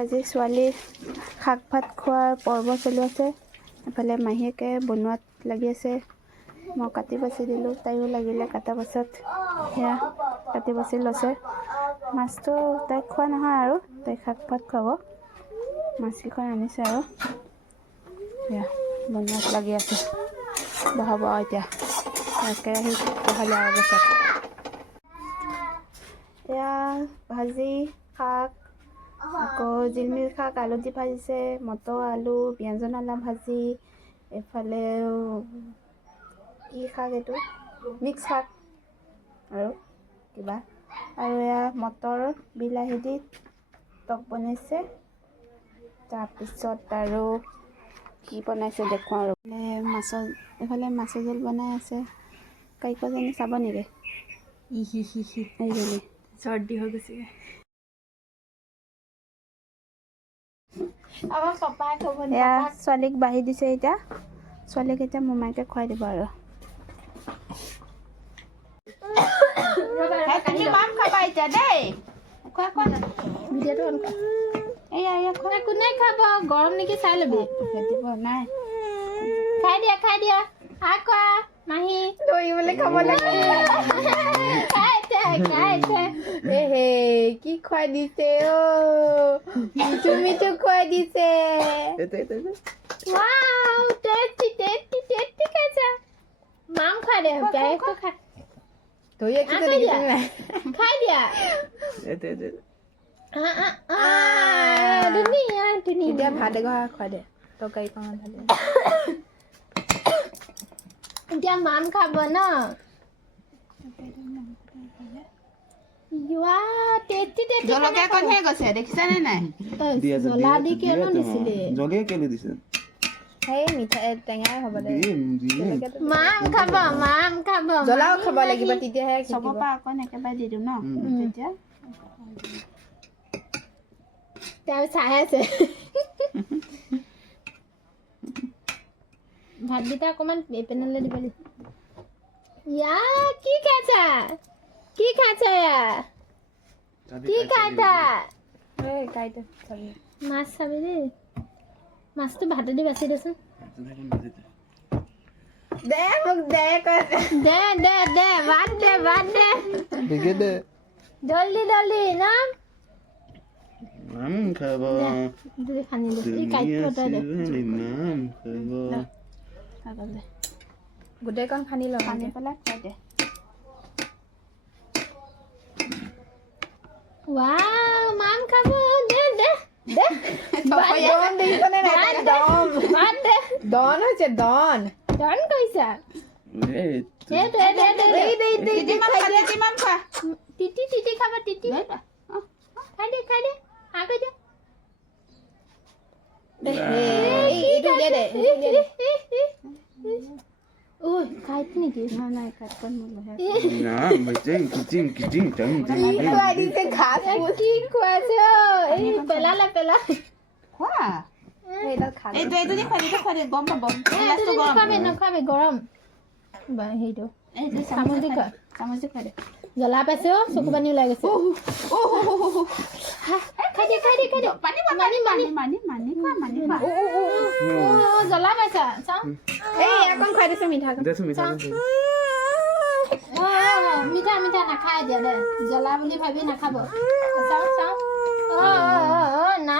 আজি ছোৱালীৰ শাক ভাত খোৱাৰ পৰ্ব চলি আছে। এফালে মাহীয়েকে বনোৱাত লাগি আছে। মই কাটি বাচি দিলোঁ, তাইও লাগিলে কটা পাছত সেয়া কাটি বাচি লৈছে। মাছটো তাইক খোৱা নহয় আৰু তাইক শাক ভাত খুৱাব। মাছকেইখন আনিছে আৰু সেয়া বনোৱাত লাগি আছে। বহাব আৰু এতিয়া কেৰাহী বহালে আৰু পাছত এয়া ভাজি শাক, আকৌ জিলমিল শাক আলু দি ভাজিছে, মটৰ আলু পিঁয়াজ আলা ভাজি, এফালে কি শাক এইটো মিক্স শাক আৰু কিবা, আৰু এয়া মটৰ বিলাহী দি টক বনাইছে। তাৰপিছত আৰু কি বনাইছে দেখুৱাওঁ আৰু এইফালে মাছৰ জোল বনাই আছে। কাৰিকৰজনী চাব নেকি? এইজনী চৰ্দি হৈ গৈছেগৈ। এয়া ছোৱালীক বাঢ়ি দিছে। এতিয়া ছোৱালীক এতিয়া মোমাইকে খুৱাই দিব আৰু তুমি মাম খাবা এতিয়া দেই। খোৱা খোৱা ভিডিঅ'টো অন কৰা। এয়া কোনে খাব? গৰম নেকি চাই ল'বি। দিব নাই, খাই দিয়া খোৱা মাহী দৌৰিবলৈ খাব লাগে। এহে কি খুৱাই দিছে মিঠু খুৱাই দিছে। ৱাও টেষ্টি খাইছা। মাম খুৱাই দে খাই দিয়া। ধুনীয়া ভাত এগৰা খুৱাই দে। তৰকাৰী কণ ঢালি এতিয়া মাম খাব ন। জলকীয়া কণহে গৈছে দেখিছানে নাই? জ্বলা দি কিয়নো দিছিলে? জলকীয়া কেলে দিছে? সেই মিঠাই টেঙাই হ'ব দে। মাম খাব জ্বলাও খাব লাগিব, তেতিয়াহে চবৰ পৰা অকণ একেবাৰে দি দিওঁ ন। তেতিয়া তাৰ চাই আছে। ভাতকেইটা অকণমান পেনালে দিব লাগিব। ইয়া কি খাইছা ইয়া? কি খাইছা? মাছ চাবি দেই। মাছটো ভাতেদি বাচি দেচোন। দে মোক দে বাদ দে জলদি ন। মাম খাব খানি দে গোটেইকণ খানি ল, খানি পেলাই খুৱাই দে। ৱাও মাম খাব। দে ডন হৈছে ডন কৈছা। তিতি খাবা তিতি। খাই দে কাইট নেকি? নাই কাটখন পেলালে নখাবি গৰম। হেৰিটো চামুচ দি খোৱা দে। জ্বলা পাইছে চকু পানী ওলাই গৈছে। জ্বলা পাইছা চাওঁ। অকণ খুৱাই দিছে মিঠা মিঠা নাখায় এতিয়া দে। জ্বলা বুলি ভাবি নাখাব। চাওঁ না